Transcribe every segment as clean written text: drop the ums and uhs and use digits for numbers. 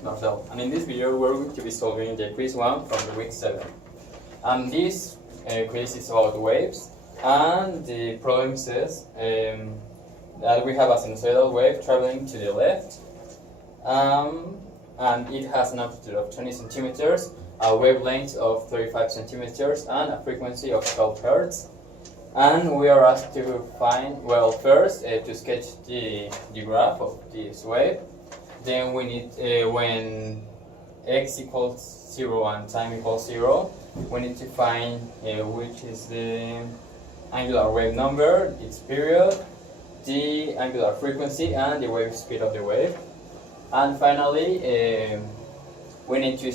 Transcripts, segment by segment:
is Marcel, and in this video we're going to be solving the quiz 1 from the week 7. And this quiz is about waves, and the problem says that we have a sinusoidal wave traveling to the left, and it has an amplitude of 20 centimeters, a wavelength of 35 centimeters, and a frequency of 12 hertz. And we are asked to find, well, first to sketch the graph of this wave. Then we need, when x equals 0 and time equals 0, we need to find which is the angular wave number, its period, the angular frequency, and the wave speed of the wave. And finally, we need to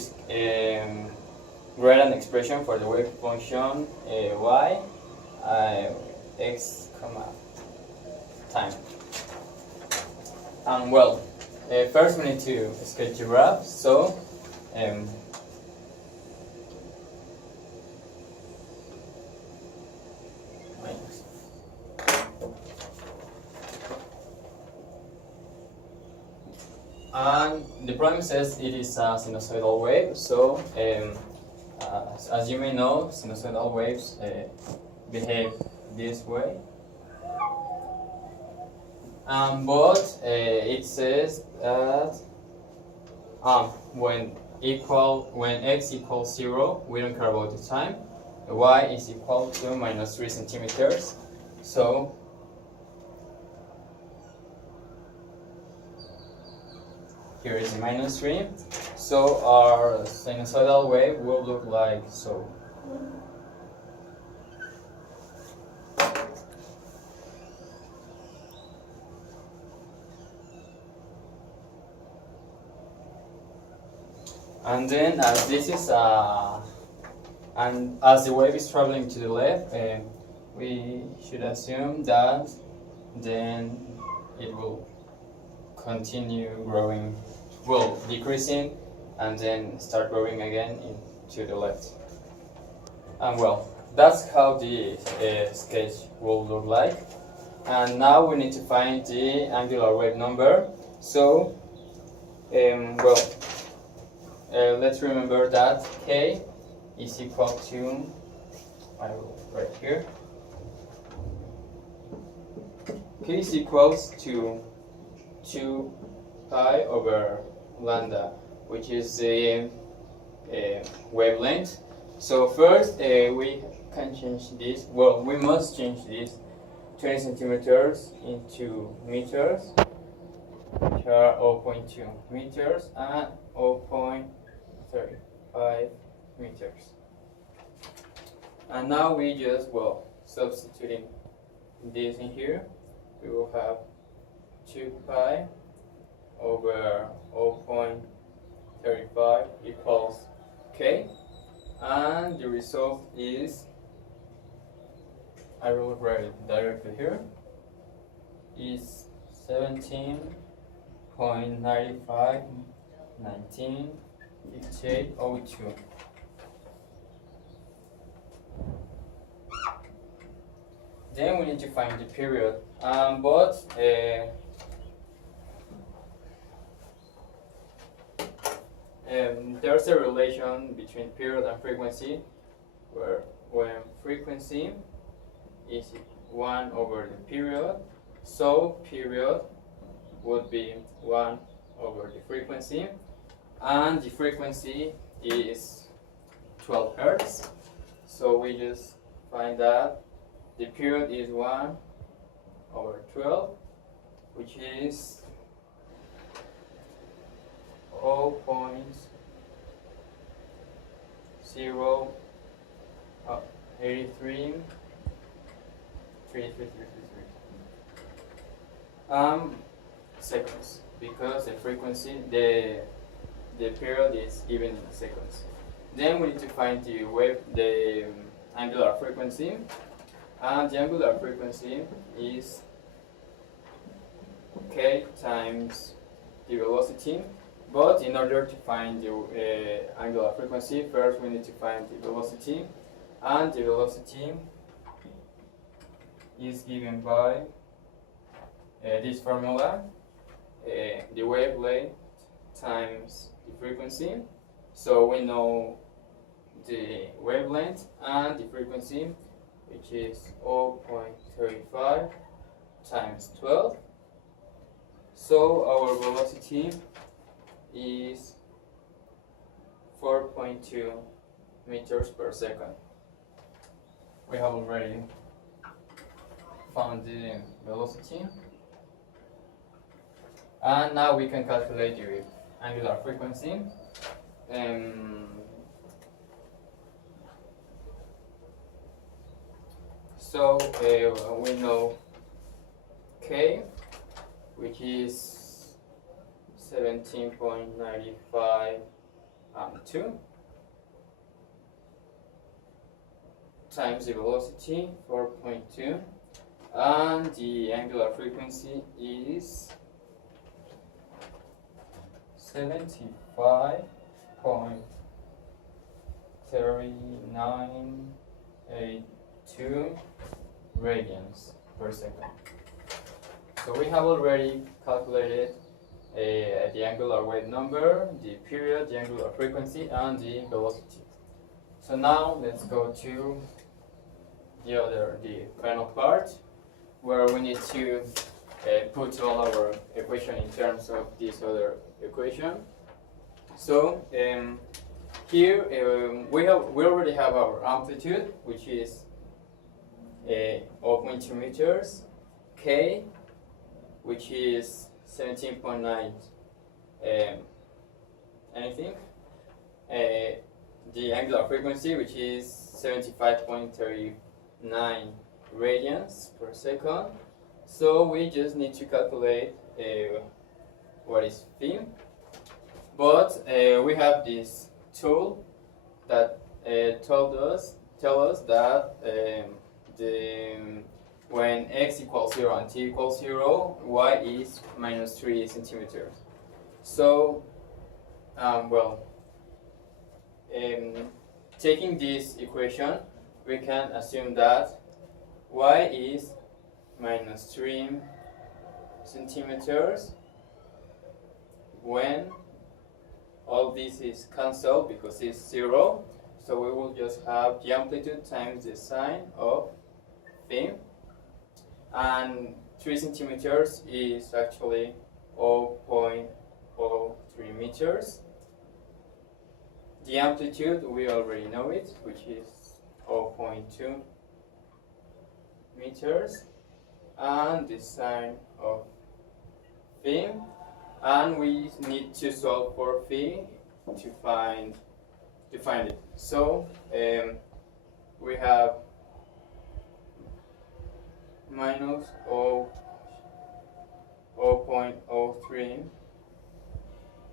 write an expression for the wave function y, x, time. And well, first we need to sketch the graph. So and the problem says it is a sinusoidal wave. So as you may know, sinusoidal waves behave this way. But it says that when x equals 0, we don't care about the time. Y is equal to -3 centimeters. So here is the -3. So our sinusoidal wave will look like so. And then, as this is and as the wave is traveling to the left, we should assume that then it will continue growing, well, decreasing, and then start growing again to the left. And well, that's how the sketch will look like. And now we need to find the angular wave number. So, well. Let's remember that k is equal to, I will write here, k is equals to 2 pi over lambda, which is the wavelength. So first we can change this, well, we must change this 20 centimeters into meters, which are 0.2 meters and 0.35 meters. And now we just, well, substituting this in here, we will have 2 pi over 0.35 equals k, and the result is, I will write it directly here, is 17.95 195802. Then we need to find the period, but there's a relation between period and frequency, where when frequency is 1 over the period, so period would be 1 over the frequency, and the frequency is 12 hertz. So we just find that the period is 1 over 12, which is 0.0833333. Seconds, because the frequency, the period is given in seconds. Then we need to find the angular frequency, and the angular frequency is k times the velocity. But in order to find the angular frequency, first we need to find the velocity, and the velocity is given by this formula. The wavelength times the frequency. So we know the wavelength and the frequency, which is 0.35 times 12. So our velocity is 4.2 meters per second. We have already found the velocity, and now we can calculate the angular frequency. So we know K, which is 17.95 2 times the velocity 4.2, and the angular frequency is 75.3982 radians per second. So we have already calculated the angular wave number, the period, the angular frequency, and the velocity. So now let's go to the final part, where we need to put all our equation in terms of this other equation. So here we already have our amplitude, which is 0.2 meters, K, which is 17.9 anything, the angular frequency, which is 75.39 radians per second. So we just need to calculate what is phi, but we have this tool that tell us that when x equals 0 and t equals 0, y is minus 3 centimeters. So, taking this equation, we can assume that y is minus 3 centimeters when all this is cancelled because it's 0. So we will just have the amplitude times the sine of phi, and 3 centimeters is actually 0.03 meters. The amplitude, we already know it, which is 0.2 meters, and the sine of phi, and we need to solve for phi to find it. So we have minus 0.03.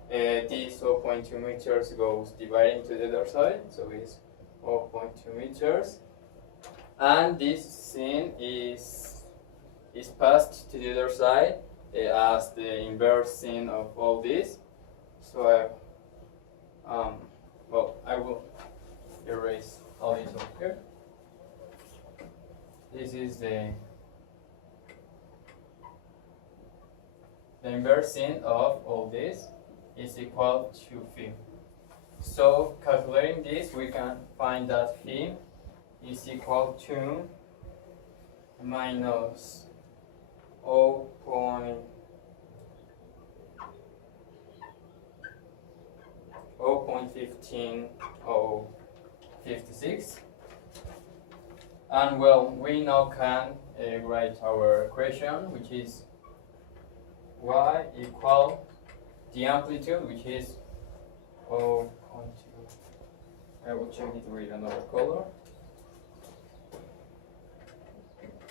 This 0.2 meters goes dividing to the other side, so it's 0.2 meters, and this sin is passed to the other side as the inverse sin of all this. So I will erase all this over here. This is the inverse sin of all this is equal to phi. So calculating this, we can find that phi is equal to minus 0.15056, and we now can write our equation, which is y equal the amplitude, which is 0.2. I will check it with another color.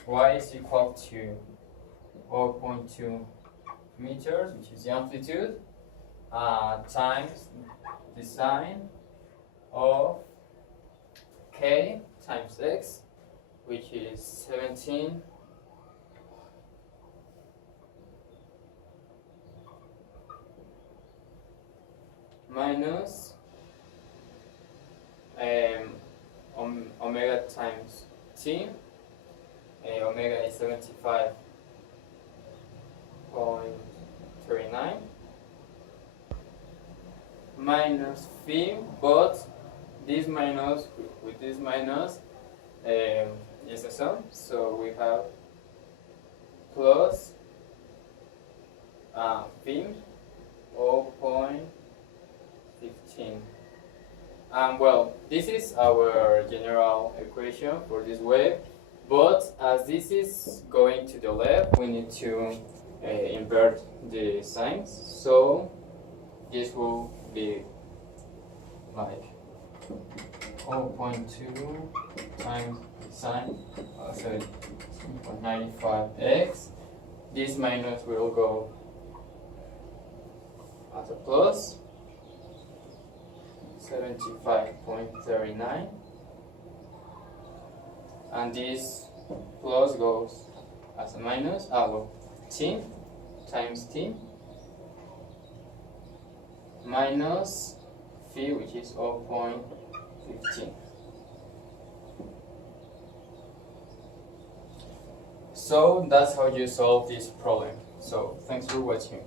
Y is equal to 0.2 meters, which is the amplitude, times the sine of k times x, which is 17 minus omega times t. Omega is 75.39 minus phi, but this minus with this minus is a sum, so we have plus phi 0.15. Well, this is our general equation for this wave, but as this is going to the left, we need to invert the signs, so this will be like 0.2 times sine 7.95x. This minus will go as a plus 75.39, and this plus goes as a minus, t times t minus phi, which is 0.15. So that's how you solve this problem. So thanks for watching.